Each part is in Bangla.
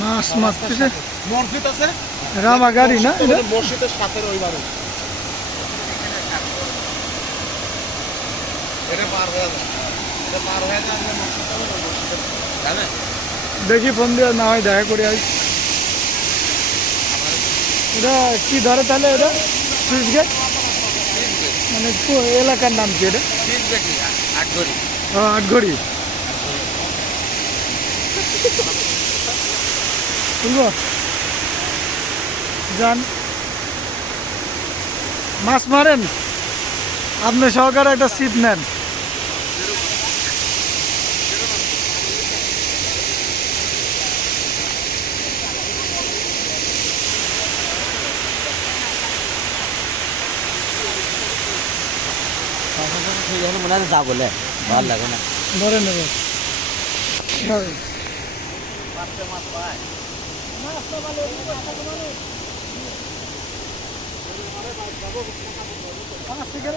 মাছ মারতেছে মসজিদ আছে রামা গাড়ি না মসজিদের সাথে ওই বাড়ি এটা পার হয়ে যায় জানেন দেখি ফোন দিয়ে না হয় দেখা করে আই এটা কি ধরে তাহলে এটা সুইচ গেট মানে এলাকার নাম কি এটা আটঘড়ি বুঝবো যান মাছ মারেন আপনি সহকারে একটা সিট নেন মনে হয় যা বলে ভালো লাগে না ধরে নেবে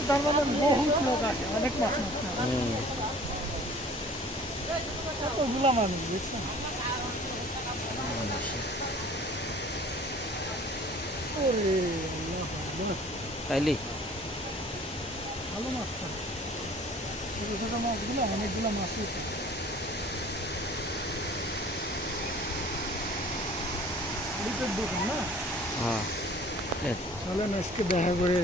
তার মানে বহুত লোক আছে অনেক মাছ কতগুলা মানুষ বুঝছেন তাইলে ভালো মাছ ছোট ছোট মাছগুলো অনেকগুলো মাছ দোকান না হ্যাঁ চলেন আজকে দেখা করে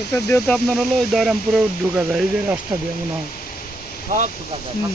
এটা দিয়ে তো আপনার হলো ওই দয়রামপুরে ঢোকা যায় এই যে রাস্তা দিয়ে মনে হয় সব দোকান